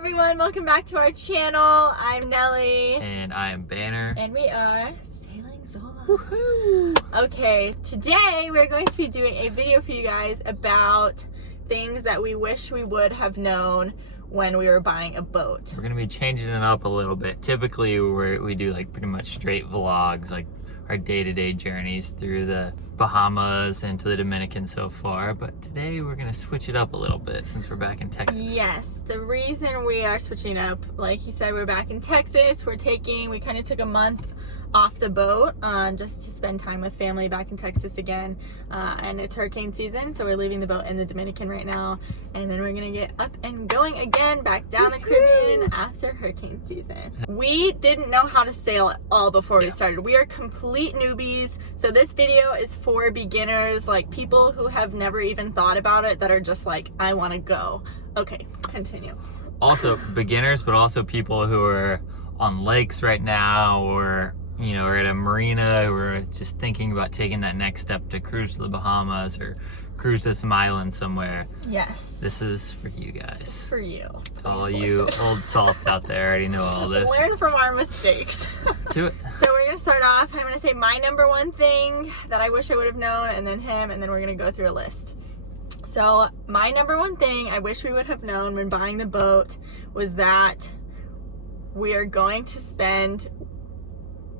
everyone, welcome back to our channel. I'm Nelly. And I am Banner. And we are Sailing Zola. Woohoo! Okay, today we're going to be doing a video for you guys about things that we wish we would have known when we were buying a boat. We're going to be changing it up a little bit. Typically we do like pretty much straight vlogs, like our day-to-day journeys through the Bahamas and to the Dominican so far, but today we're gonna switch it up a little bit since we're back in Texas. Yes, the reason we are switching up, like he said, we're back in Texas. We kind of took a month off the boat just to spend time with family back in Texas again, and it's hurricane season, so we're leaving the boat in the Dominican right now, and then we're gonna get up and going again back down the Caribbean after hurricane season. We didn't know how to sail at all before we started. We are complete newbies, so this video is for beginners, like people who have never even thought about it, that are just like, I want to go. Okay, continue. Also beginners, but also people who are on lakes right now, or you know, or at a marina, who are just thinking about taking that next step to cruise to the Bahamas or cruise to some island somewhere. Yes. This is for you guys. This is for you. All you old salts out there already know all this. Learn from our mistakes. Do it. So we're going to start off. I'm going to say my number one thing that I wish I would have known, and then him, and then we're going to go through a list. So my number one thing I wish we would have known when buying the boat was that we are going to spend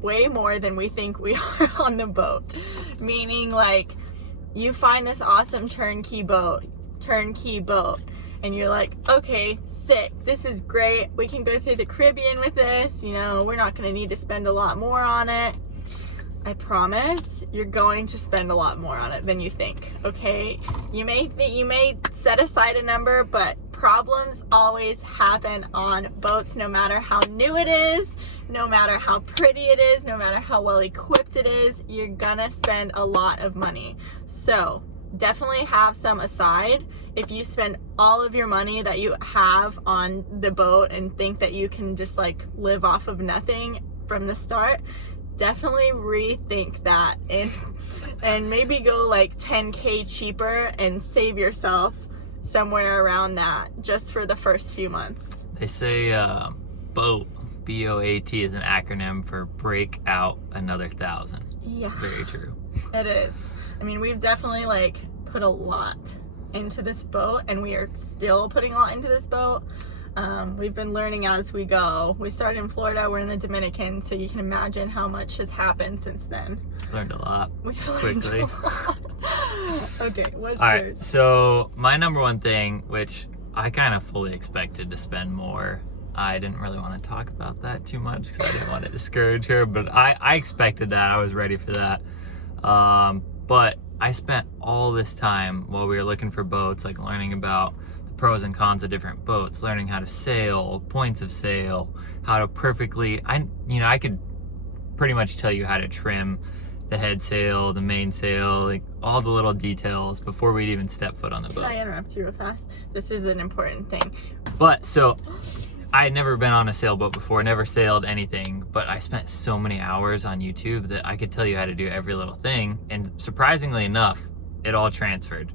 way more than we think we are on the boat. Meaning, like, you find this awesome turnkey boat, and you're like, okay, sick, this is great, we can go through the Caribbean with this, you know, we're not going to need to spend a lot more on it. I promise you're going to spend a lot more on it than you think, okay? You may set aside a number, but problems always happen on boats, no matter how new it is, no matter how pretty it is, no matter how well equipped it is, you're gonna spend a lot of money. So definitely have some aside. If you spend all of your money that you have on the boat and think that you can just like live off of nothing from the start, definitely rethink that and maybe go like 10K cheaper and save yourself somewhere around that just for the first few months. They say BOAT, B-O-A-T, is an acronym for break out another 1,000. Yeah. Very true. It is. I mean, we've definitely like put a lot into this boat, and we are still putting a lot into this boat. We've been learning as we go. We started in Florida, we're in the Dominican, so you can imagine how much has happened since then. Learned a lot. We've learned quickly. a lot. Okay, what's All yours? right, so my number one thing, which I kind of fully expected to spend more. I didn't really want to talk about that too much because I didn't want to discourage her, but I expected that. I was ready for that. But I spent all this time while we were looking for boats, like learning about the pros and cons of different boats, learning how to sail, points of sail, how to perfectly, I could pretty much tell you how to trim the head sail, the main sail, like all the little details before we'd even step foot on the boat. Can I interrupt you real fast? This is an important thing. But so I had never been on a sailboat before, never sailed anything, but I spent so many hours on YouTube that I could tell you how to do every little thing. And surprisingly enough, it all transferred.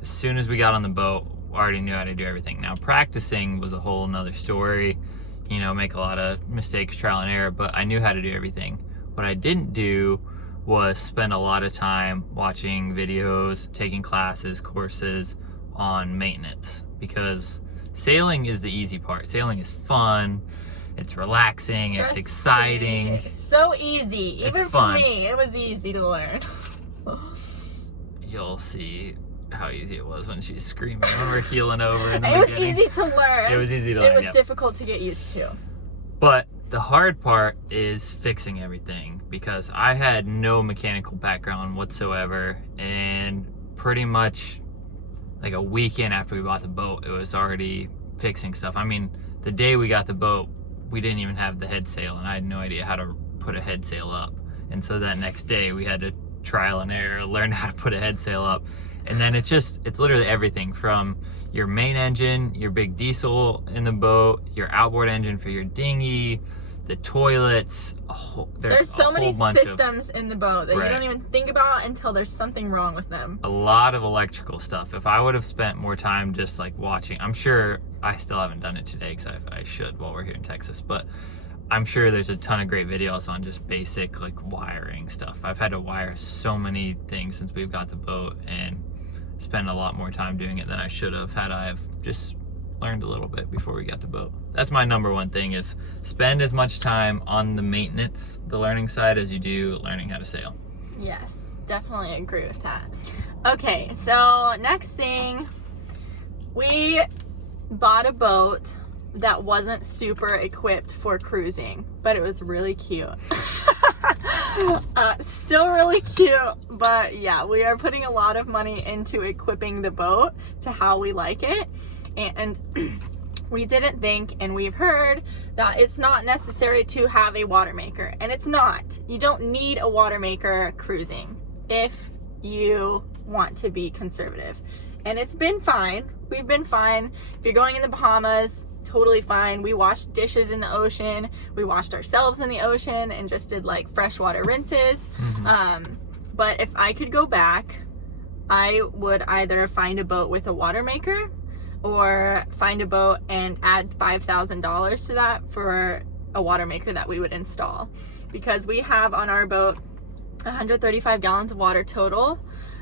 As soon as we got on the boat, I already knew how to do everything. Now practicing was a whole nother story, you know, make a lot of mistakes, trial and error, but I knew how to do everything. What I didn't do was spend a lot of time watching videos, taking classes, courses on maintenance, because sailing is the easy part. Sailing is fun, it's relaxing, it's exciting. It's so easy. It's Even fun. for me, it was easy to learn. You'll see how easy it was when she's screaming when we're heeling over in the It was beginning. easy to learn. It was easy to learn, It was yep. difficult to get used to. But the hard part is fixing everything, because I had no mechanical background whatsoever, and pretty much like a weekend after we bought the boat, it was already fixing stuff. I mean, the day we got the boat, we didn't even have the head sail, and I had no idea how to put a head sail up. And so that next day we had to trial and error, learn how to put a head sail up. And then it's literally everything from your main engine, your big diesel in the boat, your outboard engine for your dinghy, the toilets. There's so many systems in the boat that Right. you don't even think about until there's something wrong with them. A lot of electrical stuff. If I would have spent more time just like watching, I'm sure I still haven't done it today because I should while we're here in Texas, but I'm sure there's a ton of great videos on just basic like wiring stuff. I've had to wire so many things since we've got the boat and spend a lot more time doing it than I should have had I have just learned a little bit before we got the boat. That's my number one thing, is spend as much time on the maintenance, the learning side, as you do learning how to sail. Yes, definitely agree with that. Okay, so next thing, we bought a boat that wasn't super equipped for cruising, but it was really cute. Still really cute, but yeah, we are putting a lot of money into equipping the boat to how we like it. And we didn't think, and we've heard that it's not necessary to have a water maker, and it's not. You don't need a water maker cruising if you want to be conservative. And it's been fine. We've been fine. If you're going in the Bahamas, totally fine. We washed dishes in the ocean. We washed ourselves in the ocean and just did like freshwater rinses. But if I could go back, I would either find a boat with a water maker or find a boat and add $5,000 to that for a water maker that we would install. Because we have on our boat 135 gallons of water total.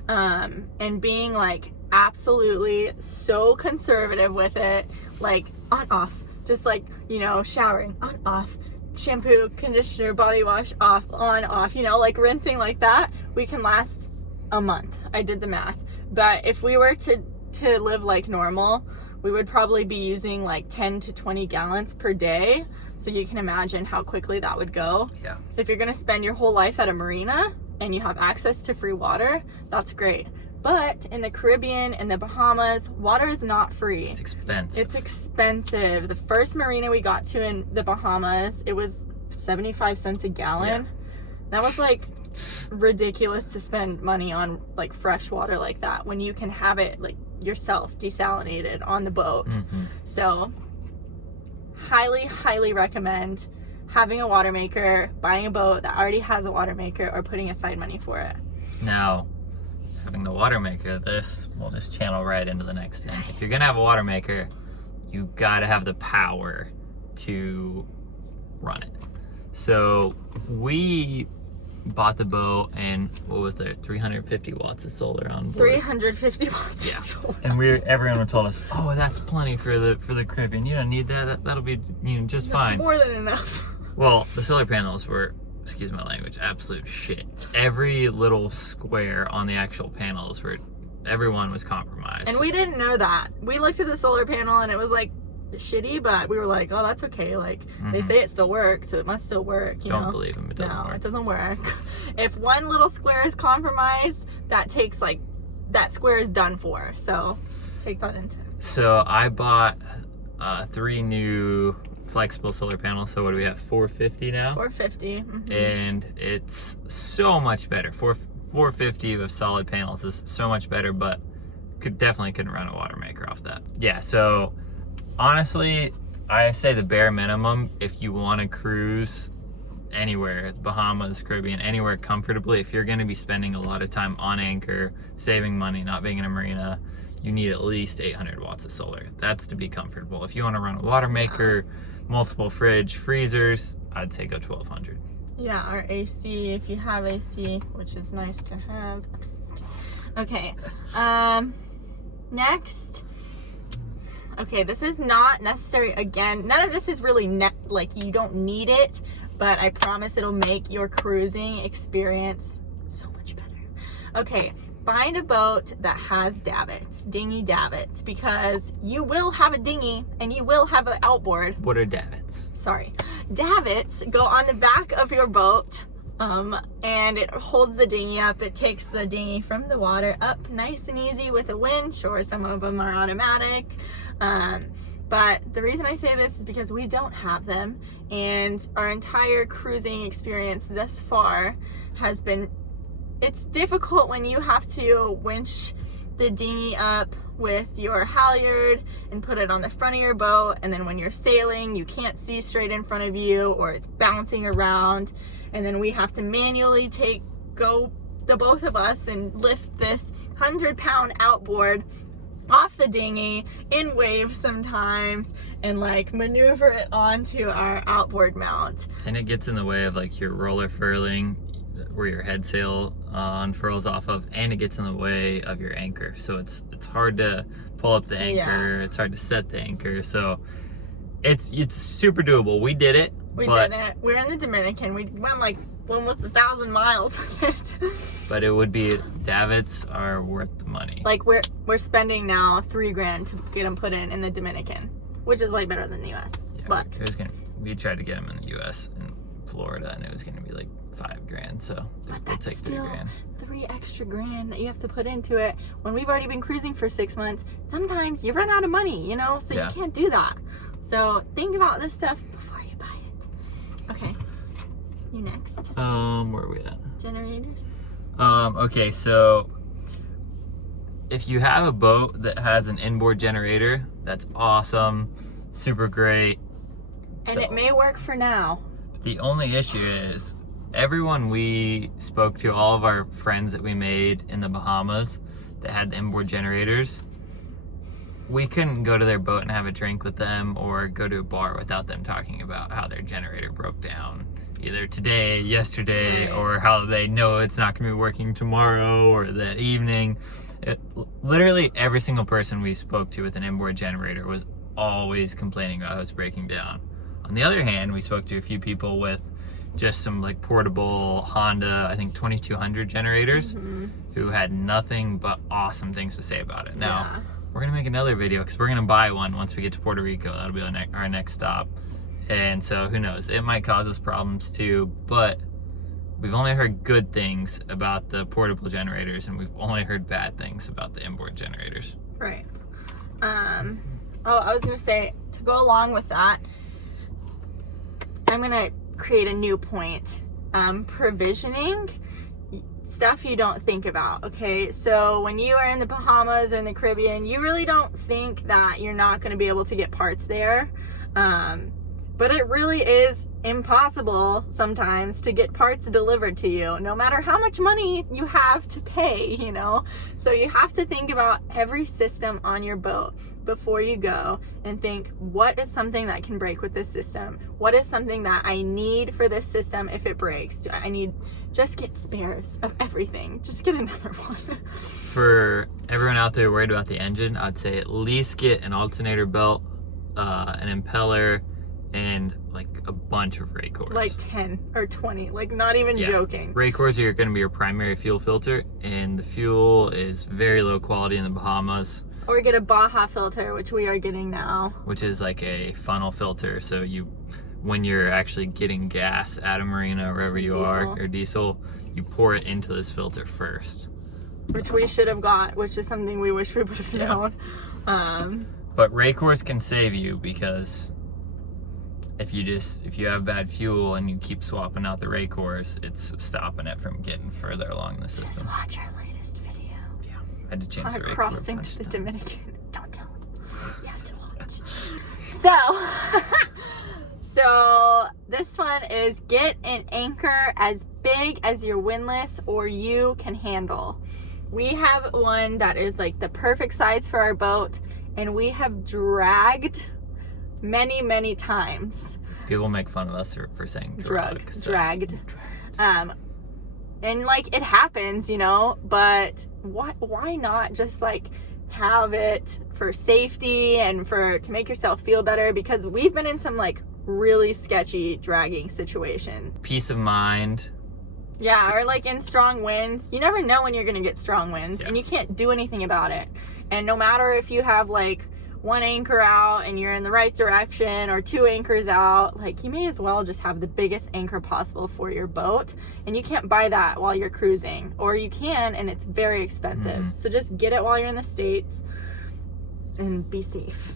And being like absolutely so conservative with it, like on off, just like, you know, showering on off, shampoo, conditioner, body wash off, on off, you know, like rinsing like that, we can last a month. I did the math. But if we were to live like normal, we would probably be using like 10 to 20 gallons per day. So you can imagine how quickly that would go. Yeah. If you're gonna spend your whole life at a marina and you have access to free water, that's great. But in the Caribbean and the Bahamas, water is not free. It's expensive. It's expensive. The first marina we got to in the Bahamas, it was 75 cents a gallon. Yeah. That was like ridiculous to spend money on like fresh water like that when you can have it like yourself desalinated on the boat. So highly recommend having a water maker, buying a boat that already has a water maker, or putting aside money for it. Now, having the water maker, this will just channel right into the next thing. Nice. If you're gonna have a water maker, you gotta have the power to run it. So we bought the boat, and what was there, 350 watts of solar on board. 350 watts of solar. And everyone told us, oh, that's plenty for the Caribbean. You don't need that. That'll be, you know, just fine. That's more than enough. Well, the solar panels were, excuse my language, absolute shit. Every little square on the actual panels everyone was compromised. And we didn't know that. We looked at the solar panel and it was like shitty, but we were like, oh, that's okay. Like they say it still works, so it must still work. You Don't know? believe them. It doesn't work. No, it doesn't work. If one little square is compromised, that square is done for. So take that into. So I bought 3 new flexible solar panels. So what do we have? 450 now. 450. And it's so much better. 450 of solid panels is so much better, but definitely couldn't run a water maker off that. Yeah. So honestly, I say the bare minimum, if you want to cruise anywhere, Bahamas, Caribbean, anywhere comfortably, if you're going to be spending a lot of time on anchor, saving money, not being in a marina, you need at least 800 watts of solar. That's to be comfortable. If you want to run a water maker, multiple freezers, I'd say go 1200. Yeah, our AC, if you have AC, which is nice to have. Okay, next. Okay, this is not necessary. Again, none of this is really like you don't need it, but I promise it'll make your cruising experience so much better. Okay, find a boat that has davits, dinghy davits, because you will have a dinghy and you will have an outboard. What are davits? Sorry. Davits go on the back of your boat, and it holds the dinghy up. It takes the dinghy from the water up nice and easy with a winch, or some of them are automatic. But the reason I say this is because we don't have them, and our entire cruising experience thus far has been, it's difficult when you have to winch the dinghy up with your halyard and put it on the front of your boat, and then when you're sailing you can't see straight in front of you, or it's bouncing around, and then we have to manually the both of us and lift this 100-pound outboard off the dinghy in waves sometimes and like maneuver it onto our outboard mount. And it gets in the way of like your roller furling where your head sail unfurls off of, and it gets in the way of your anchor. So it's hard to pull up the anchor. It's hard to set the anchor. So it's super doable. We did it. We did it. We're in the Dominican. We went like almost 1,000 miles with it. But it would be, davits are worth the money. Like we're spending now $3,000 to get them put in the Dominican, which is way better than the U.S. Yeah, but we tried to get them in the U.S. in Florida, and it was gonna be like $5,000. So we'll take $3,000. $3 extra grand that you have to put into it when we've already been cruising for 6 months. Sometimes you run out of money, you know, so you can't do that. So think about this stuff before you buy it. Okay. You next. Where are we at? Generators. Okay, so if you have a boat that has an inboard generator, that's awesome, super great. And it may work for now. The only issue is everyone we spoke to, all of our friends that we made in the Bahamas that had the inboard generators, we couldn't go to their boat and have a drink with them or go to a bar without them talking about how their generator broke down either today, yesterday, or how they know it's not going to be working tomorrow or that evening. Literally every single person we spoke to with an inboard generator was always complaining about how it's breaking down. On the other hand, we spoke to a few people with just some like portable Honda, I think 2200 generators, who had nothing but awesome things to say about it. Now, we're going to make another video because we're going to buy one once we get to Puerto Rico. That'll be our next stop. And so who knows, it might cause us problems too, but we've only heard good things about the portable generators, and we've only heard bad things about the inboard generators. Right. I was gonna say, to go along with that, I'm gonna create a new point. Provisioning stuff you don't think about. Okay, so when you are in the Bahamas or in the Caribbean, you really don't think that you're not going to be able to get parts there. But it really is impossible sometimes to get parts delivered to you, no matter how much money you have to pay, you know? So you have to think about every system on your boat before you go and think, what is something that can break with this system? What is something that I need for this system if it breaks? Just get spares of everything. Just get another one. For everyone out there worried about the engine, I'd say at least get an alternator belt, an impeller, and like a bunch of ray cores. Like 10 or 20, like not even joking. Ray cores are going to be your primary fuel filter, and the fuel is very low quality in the Bahamas. Or get a Baja filter, which we are getting now. Which is like a funnel filter, so when you're actually getting gas at a marina or wherever you are, or diesel, you pour it into this filter first. Which we should have got, which is something we wish we would have known. But ray cores can save you, because if you have bad fuel and you keep swapping out the ray cores, it's stopping it from getting further along the system. Just watch our latest video. Yeah, I had to change the ray core. Crossing to the Dominican. Don't tell them. You have to watch. So this one is get an anchor as big as your windlass or you can handle. We have one that is like the perfect size for our boat, and we have dragged many times. People make fun of us for saying dragged. And like it happens, you know, but why not just like have it for safety and to make yourself feel better, because we've been in some like really sketchy dragging situation. Peace of mind. Yeah, or like in strong winds. You never know when you're gonna get strong winds, and you can't do anything about it. And no matter if you have like one anchor out and you're in the right direction, or two anchors out, like you may as well just have the biggest anchor possible for your boat. And you can't buy that while you're cruising, or you can, and it's very expensive. So just get it while you're in the States and be safe.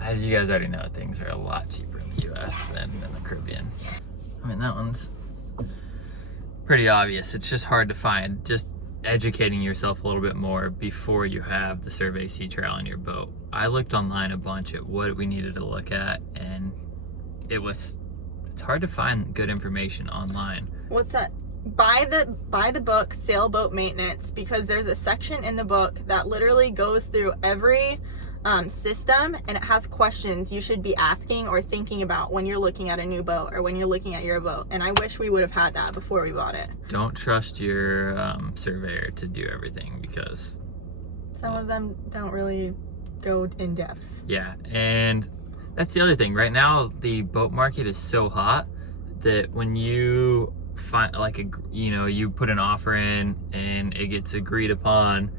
As you guys already know, things are a lot cheaper in the US than in the Caribbean. I mean, that one's pretty obvious. It's just hard to find. Just educating yourself a little bit more before you have the Survey Sea Trial on your boat. I looked online a bunch at what we needed to look at, and it's hard to find good information online. What's that? buy the book Sailboat Maintenance, because there's a section in the book that literally goes through every system, and it has questions you should be asking or thinking about when you're looking at a new boat or when you're looking at your boat. And I wish we would have had that before we bought it. Don't trust your surveyor to do everything, because some of them don't really go in depth. Yeah, and that's the other thing. Right now, the boat market is so hot that when you find you put an offer in and it gets agreed upon,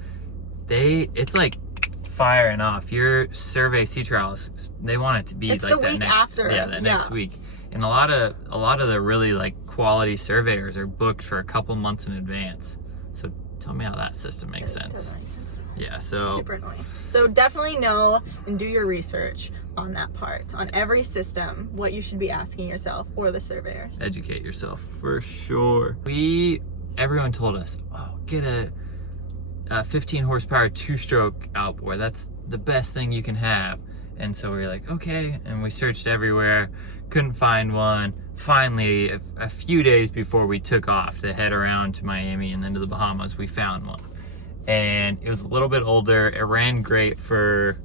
it's like firing off. Your survey sea trials, they want it to be it's like the that week next, after. next week. And a lot of the really like quality surveyors are booked for a couple months in advance. So tell me how that system makes sense. Doesn't make sense. Yeah, so super annoying. So definitely know and do your research on that part, on every system, what you should be asking yourself or the surveyors. Educate yourself for sure. Everyone told us, oh, get a 15 horsepower 2-stroke outboard. That's the best thing you can have. And so we were like, okay, and we searched everywhere, couldn't find one. Finally, a few days before we took off to head around to Miami and then to the Bahamas, we found one. And it was a little bit older. It ran great for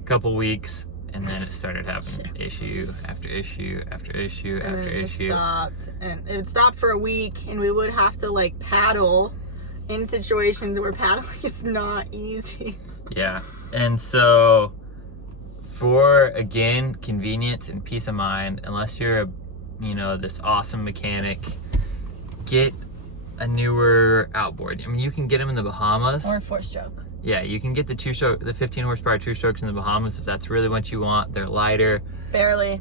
a couple weeks, and then it started having issue after issue after issue and after then it just issue. stopped, and it would stop for a week, and we would have to like paddle in situations where paddling is not easy. Yeah, and so for, again, convenience and peace of mind, unless you're this awesome mechanic, get a newer outboard. I mean, you can get them in the Bahamas. Or a 4-stroke. Yeah, you can get the 15 horsepower 2-strokes in the Bahamas if that's really what you want. They're lighter. Barely.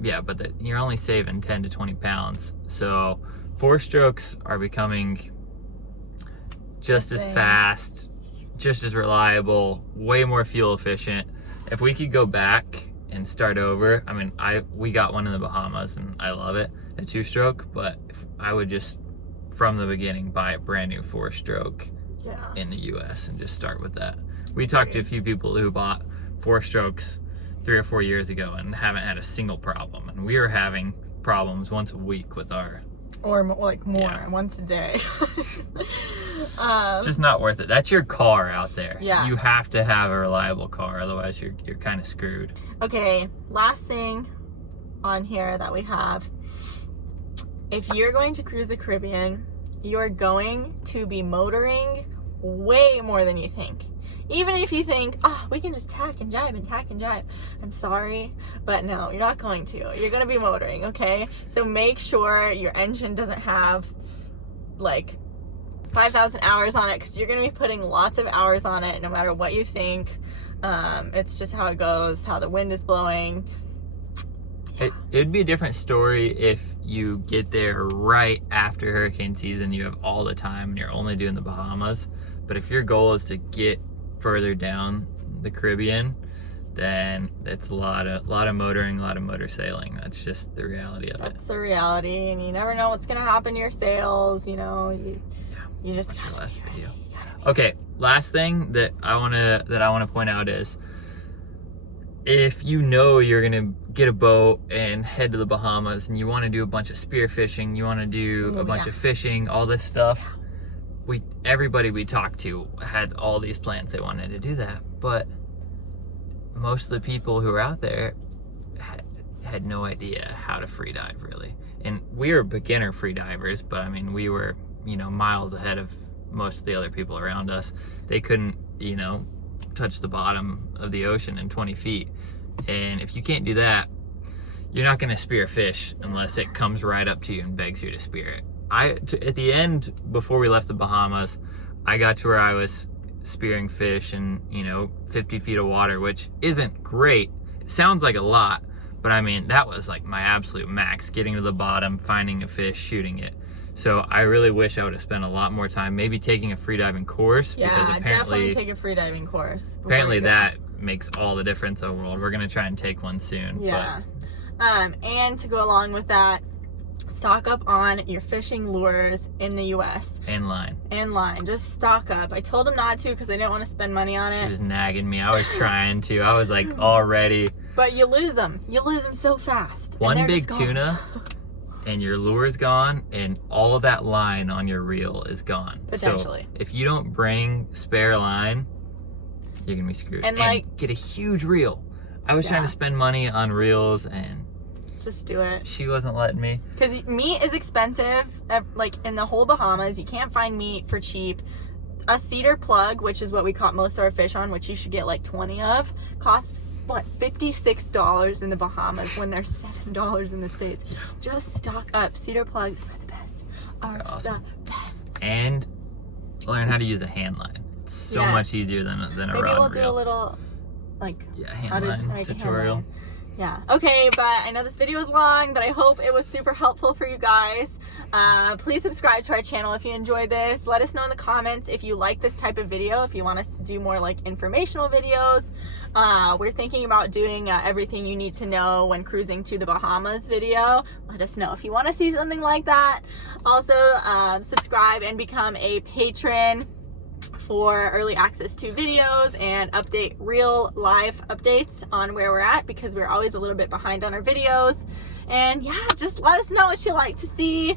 Yeah, but you're only saving 10 to 20 pounds. So 4-strokes are becoming just as fast, just as reliable, way more fuel efficient. If we could go back and start over, I mean, we got one in the Bahamas and I love it, a 2-stroke, but if I would just from the beginning buy a brand new 4-stroke in the US and just start with that. We talked to a few people who bought 4-strokes 3 or 4 years ago and haven't had a single problem, and we were having problems once a week with our once a day. It's just not worth it. That's your car out there. Yeah, you have to have a reliable car, otherwise you're kind of screwed. Okay, last thing on here that we have. If you're going to cruise the Caribbean, you're going to be motoring way more than you think. Even if you think, oh, we can just tack and jibe. I'm sorry, but no, you're not going to. You're going to be motoring, okay? So make sure your engine doesn't have like 5,000 hours on it, because you're going to be putting lots of hours on it no matter what you think. It's just how it goes, how the wind is blowing. It'd be a different story if you get there right after hurricane season, you have all the time and you're only doing the Bahamas. But if your goal is to get further down the Caribbean, then it's a lot of motoring, a lot of motor sailing. That's just the reality of it. That's the reality, and you never know what's gonna happen to your sails. You just much less for you. Okay, last thing that I wanna point out is, if you're gonna get a boat and head to the Bahamas and you want to do a bunch of spearfishing, you want to do a bunch of fishing, all this stuff, everybody we talked to had all these plans. They wanted to do that, but most of the people who were out there had no idea how to free dive, really. And we were beginner free divers, but I mean, we were miles ahead of most of the other people around us. They couldn't touch the bottom of the ocean in 20 feet. And if you can't do that, you're not going to spear fish unless it comes right up to you and begs you to spear it. At the end, before we left the Bahamas, I got to where I was spearing fish in 50 feet of water, which isn't great. It sounds like a lot, but I mean, that was like my absolute max, getting to the bottom, finding a fish, shooting it. So I really wish I would have spent a lot more time maybe taking a freediving course. Yeah, because apparently, definitely take a freediving course. Apparently that makes all the difference in the world. We're going to try and take one soon. Yeah. And to go along with that, stock up on your fishing lures in the U.S. And line. Just stock up. I told him not to because I didn't want to spend money on it. She was nagging me. I was trying to. I was like all ready. But you lose them. You lose them so fast. One big tuna and your lure's gone, and all of that line on your reel is gone. Potentially. So if you don't bring spare line, you're gonna be screwed. And, like, get a huge reel. I was trying to spend money on reels, and just do it. she wasn't letting me. Because meat is expensive. Like in the whole Bahamas, you can't find meat for cheap. A cedar plug, which is what we caught most of our fish on, which you should get like 20 of, costs what, $56 in the Bahamas when they're $7 in the States. Yeah. Just stock up. Cedar plugs are the best. They're awesome. The best. And learn how to use a hand line. It's so much easier than a rod and reel. Maybe we'll do a little, like, hand line tutorial. Yeah. Okay, but I know this video was long, but I hope it was super helpful for you guys. Please subscribe to our channel if you enjoyed this. Let us know in the comments if you like this type of video, if you want us to do more like informational videos. We're thinking about doing everything you need to know when cruising to the Bahamas video. Let us know if you want to see something like that. Also, subscribe and become a patron for early access to videos and update real life updates on where we're at, because we're always a little bit behind on our videos. And yeah, just let us know what you like to see.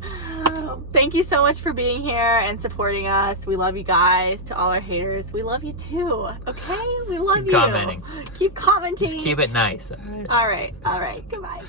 Thank you so much for being here and supporting us. We love you guys. To all our haters, we love you too. Okay, we love you. Keep commenting. Keep commenting. Just keep it nice. All right. Goodbye.